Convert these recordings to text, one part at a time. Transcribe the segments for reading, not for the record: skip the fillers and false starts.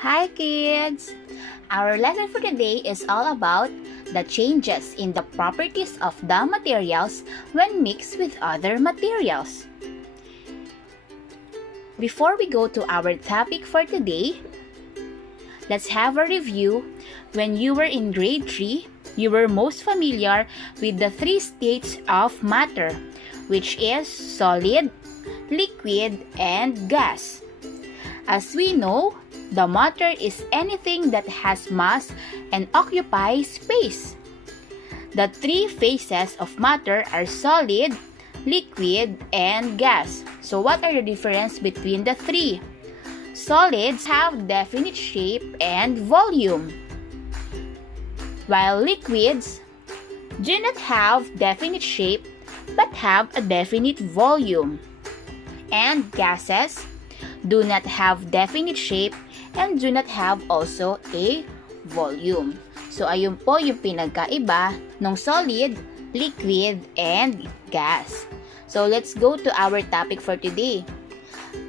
Hi kids! Our lesson for today is all about the changes in the properties of the materials when mixed with other materials. Before we go to our topic for today, let's have a review. When you were in grade 3, you were most familiar with the three states of matter, which is solid, liquid, and gas. As we know, the matter is anything that has mass and occupies space. The three phases of matter are solid, liquid, and gas. So what are the difference between the three? Solids have definite shape and volume, while liquids do not have definite shape but have a definite volume, and gases do not have definite shape and do not have also a volume. So ayun po yung pinagkaiba ng solid, liquid, and gas. So let's go to our topic for today.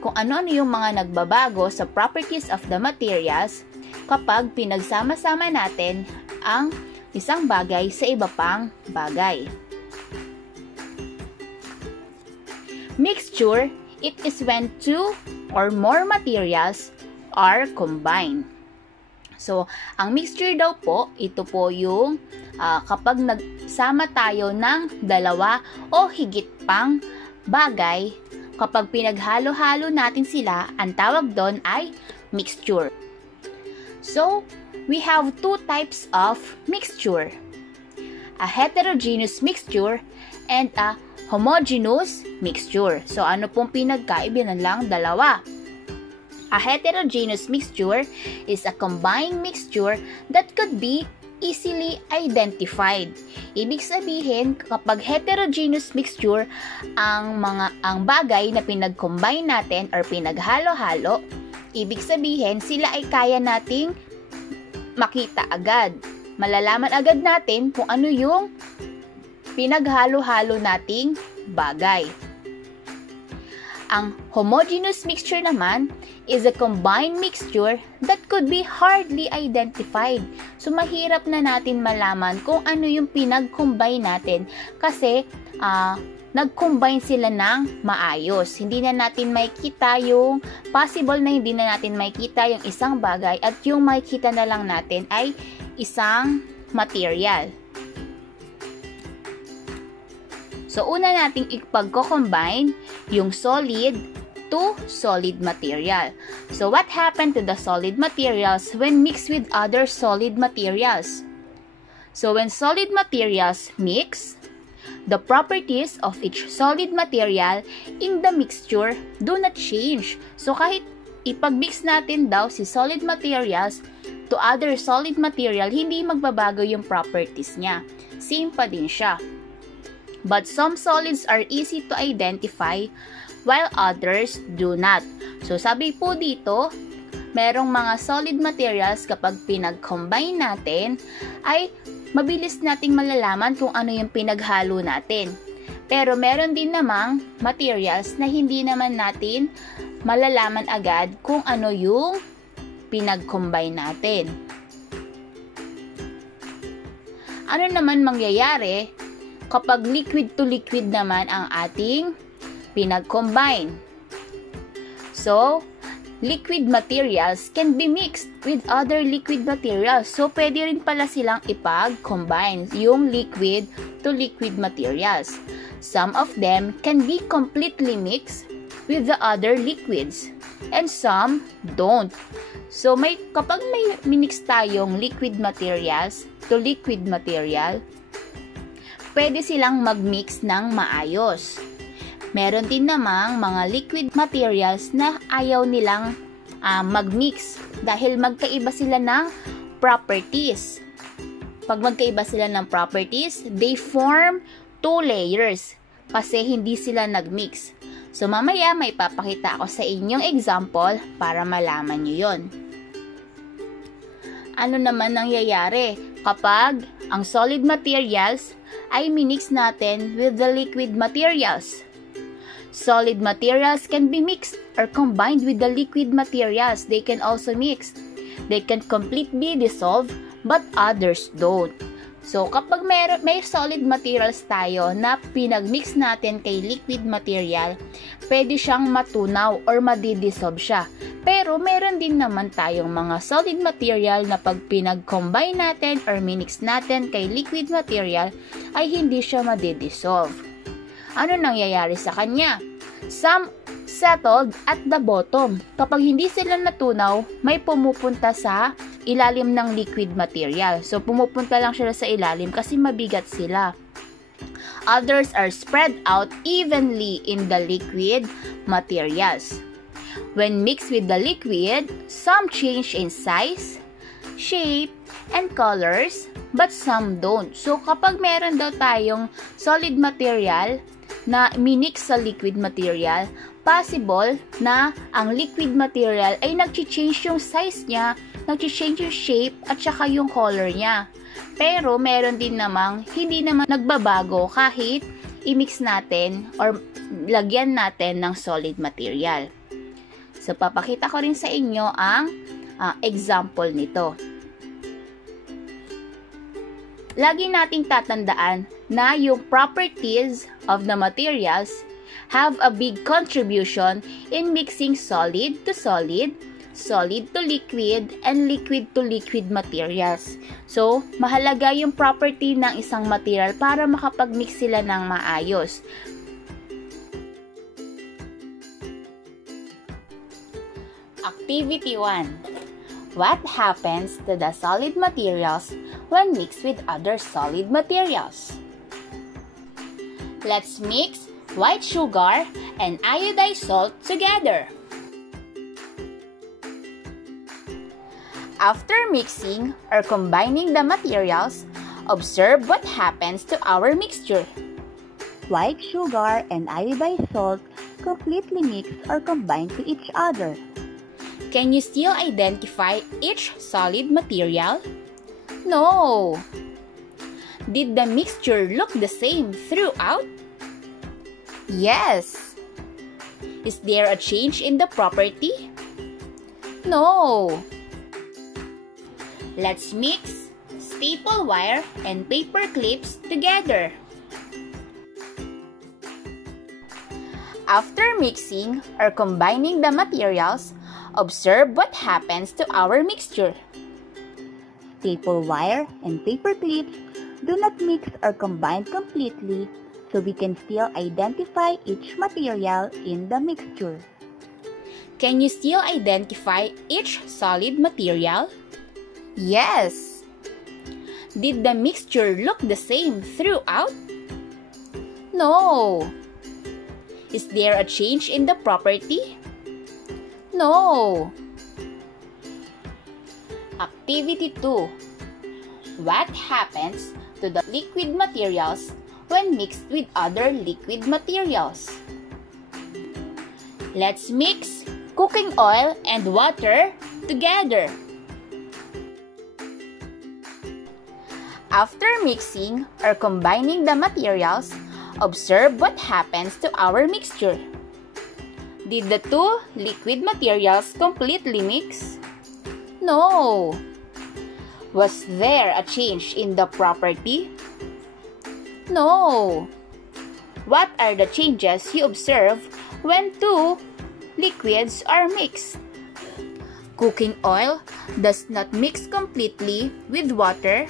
Kung ano-ano yung mga nagbabago sa properties of the materials kapag pinagsama-sama natin ang isang bagay sa iba pang bagay. Mixture, it is when two or more materials are combined. So, ang mixture daw po, ito po yung kapag nagsama tayo ng dalawa o higit pang bagay, kapag pinaghalo-halo natin sila, ang tawag doon ay mixture. So, we have two types of mixture. A heterogeneous mixture and a homogeneous mixture. So, ano pong pinagkaiba lang dalawa? A heterogeneous mixture is a combined mixture that could be easily identified. Ibig sabihin, kapag heterogeneous mixture, ang bagay na pinag-combine natin or pinaghalo-halo, ibig sabihin, sila ay kaya nating makita agad. Malalaman agad natin kung ano yung pinaghalo-halo nating bagay. Ang homogeneous mixture naman is a combined mixture that could be hardly identified. So, mahirap na natin malaman kung ano yung pinag-combine natin kasi nag-combine sila ng maayos. Hindi na natin makita yung possible na hindi na natin makita yung isang bagay at yung makita na lang natin ay isang material. So, una nating ipag-combine yung solid to solid material. So, what happened to the solid materials when mixed with other solid materials? So, when solid materials mix, the properties of each solid material in the mixture do not change. So, kahit ipag-mix natin daw si solid materials to other solid material, hindi magbabago yung properties niya. Same pa din siya. But some solids are easy to identify while others do not. So, sabi po dito, merong mga solid materials kapag pinag-combine natin ay mabilis nating malalaman kung ano yung pinaghalo natin. Pero meron din namang materials na hindi naman natin malalaman agad kung ano yung pinag-combine natin. Ano naman mangyayari kapag liquid to liquid naman ang ating pinag-combine? So, liquid materials can be mixed with other liquid materials. So, pwede rin pala silang ipag-combine yung liquid to liquid materials. Some of them can be completely mixed with the other liquids and some don't. So, kapag may minix tayong liquid materials to liquid material, pwede silang mag-mix ng maayos. Meron din namang mga liquid materials na ayaw nilang mag-mix dahil magkaiba sila ng properties. Pag magkaiba sila ng properties, they form two layers kasi hindi sila nag-mix. So, mamaya may papakita ako sa inyong example para malaman nyo yon. Ano naman nangyayari kapag ang solid materials ay minix natin with the liquid materials? Solid materials can be mixed or combined with the liquid materials. They can also mix. They can completely dissolve, but others don't. So, kapag may solid materials tayo na pinagmix natin kay liquid material, pwede siyang matunaw or madidissolve siya. Pero, meron din naman tayong mga solid material na pag pinag-combine natin or minix natin kay liquid material, ay hindi siya madidissolve. Ano nangyayari sa kanya? Some settled at the bottom. Kapag hindi sila natunaw, may pumupunta sa ilalim ng liquid material. So, pumupunta lang sila sa ilalim kasi mabigat sila. Others are spread out evenly in the liquid materials. When mixed with the liquid, some change in size, shape, and colors, but some don't. So, kapag meron daw tayong solid material na minix sa liquid material, possible na ang liquid material ay nag-change yung size niya, nag-change yung shape, at saka yung color niya. Pero, meron din namang hindi naman nagbabago kahit i-mix natin or lagyan natin ng solid material. So, papakita ko rin sa inyo ang example nito. Lagi nating tatandaan na yung properties of the materials have a big contribution in mixing solid to solid, solid to liquid, and liquid to liquid materials. So, mahalaga yung property ng isang material para makapag-mix sila ng maayos. Activity 1. What happens to the solid materials when mixed with other solid materials? Let's mix white sugar and iodized salt together. After mixing or combining the materials, observe what happens to our mixture. White sugar and iodized salt completely mix or combine to each other. Can you still identify each solid material? No. Did the mixture look the same throughout? Yes. Is there a change in the property? No. Let's mix staple wire and paper clips together. After mixing or combining the materials, observe what happens to our mixture. Staple wire and paper clips do not mix or combine completely, so we can still identify each material in the mixture. Can you still identify each solid material? Yes. Did the mixture look the same throughout? No. Is there a change in the property? No. Activity 2. What happens to the liquid materials when mixed with other liquid materials? Let's mix cooking oil and water together. After mixing or combining the materials, observe what happens to our mixture. Did the two liquid materials completely mix? No. Was there a change in the property? No. What are the changes you observe when two liquids are mixed? Cooking oil does not mix completely with water.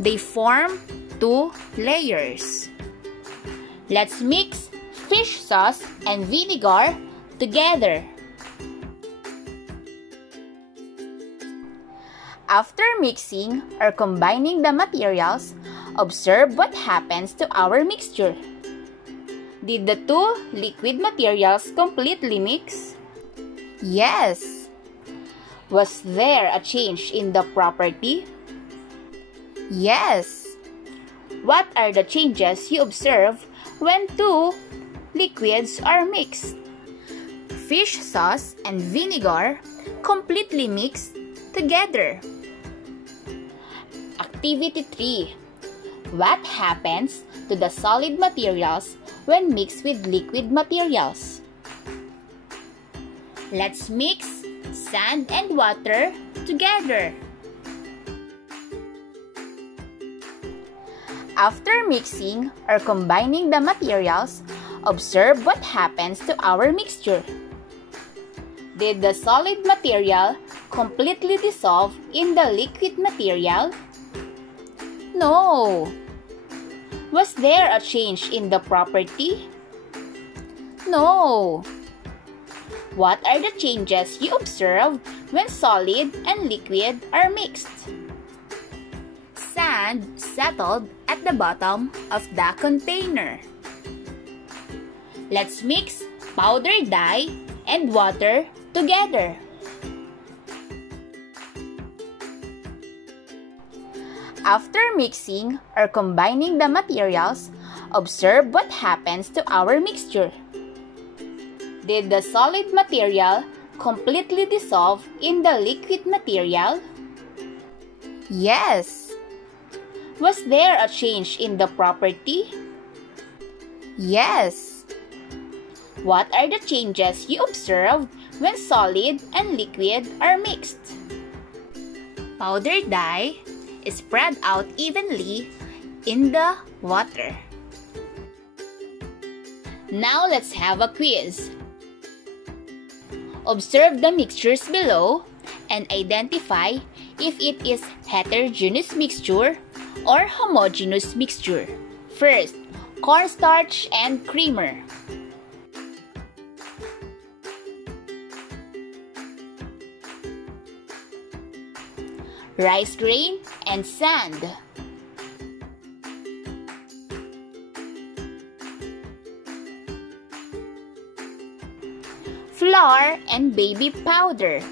They form two layers. Let's mix fish sauce and vinegar together. After mixing or combining the materials, observe what happens to our mixture. Did the two liquid materials completely mix? Yes. Was there a change in the property? Yes. What are the changes you observe when two liquids are mixed? Fish sauce and vinegar completely mixed together. Activity 3. What happens to the solid materials when mixed with liquid materials? Let's mix sand and water together. After mixing or combining the materials, observe what happens to our mixture. Did the solid material completely dissolve in the liquid material? No. Was there a change in the property? No. What are the changes you observe when solid and liquid are mixed? Sand settled at the bottom of the container. Let's mix powder dye and water together. After mixing or combining the materials, observe what happens to our mixture. Did the solid material completely dissolve in the liquid material? Yes. Was there a change in the property? Yes. What are the changes you observed when solid and liquid are mixed? Powder dye is spread out evenly in the water. Now let's have a quiz. Observe the mixtures below and identify if it is heterogeneous mixture or homogeneous mixture. First, cornstarch and creamer. Rice grain and sand. Flour and baby powder.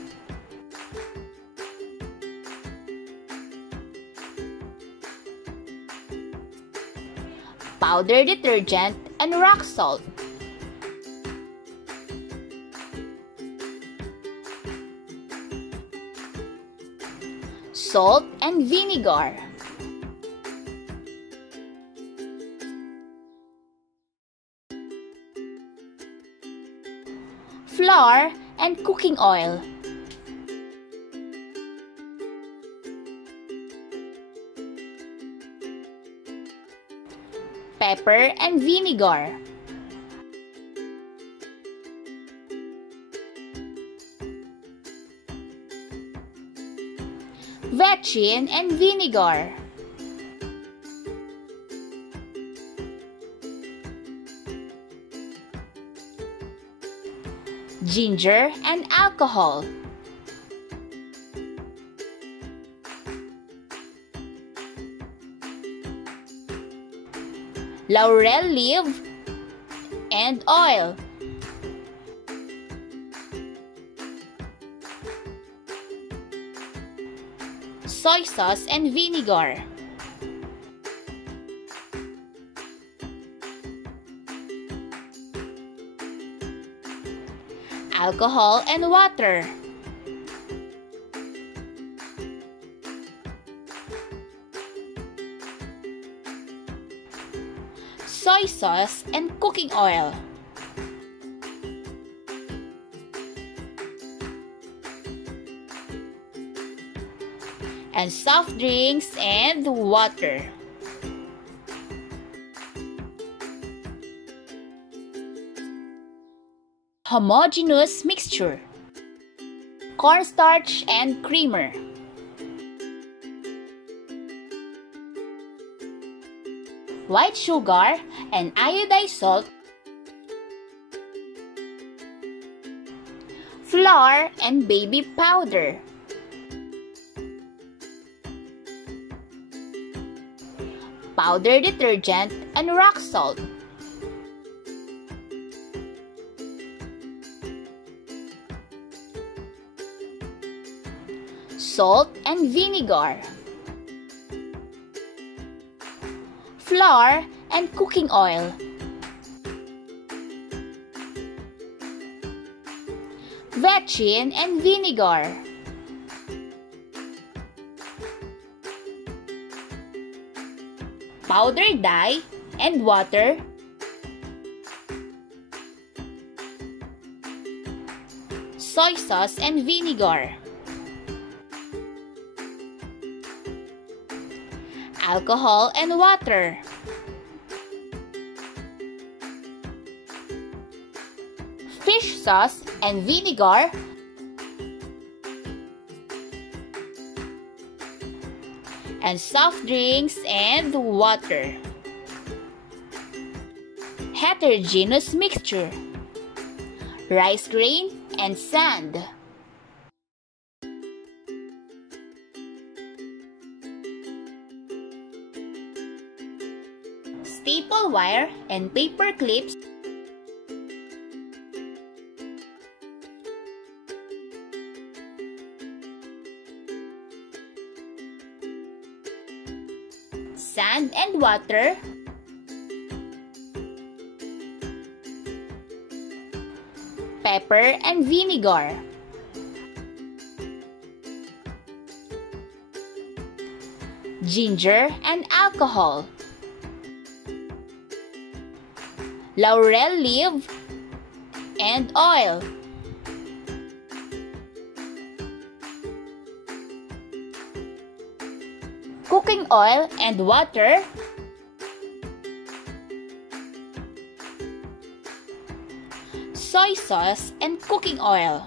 Powder detergent and rock salt. Salt and vinegar. Flour and cooking oil. Pepper and vinegar. Vetchin and vinegar. Ginger and alcohol. Laurel leaf and oil. Soy sauce and vinegar. Alcohol and water. Soy sauce and cooking oil. And soft drinks and water. Homogeneous mixture. Cornstarch and creamer. White sugar and iodized salt. Flour and baby powder. Powder detergent and rock salt. Salt and vinegar. Flour and cooking oil. Vetchin and vinegar. Powder dye and water. Soy sauce and vinegar. alcohol and water. Fish sauce and vinegar, and soft drinks and water. Heterogeneous mixture, rice grain and sand. Staple wire and paper clips, sand and water, pepper and vinegar, ginger and alcohol, laurel leaf and oil, cooking oil and water, soy sauce and cooking oil.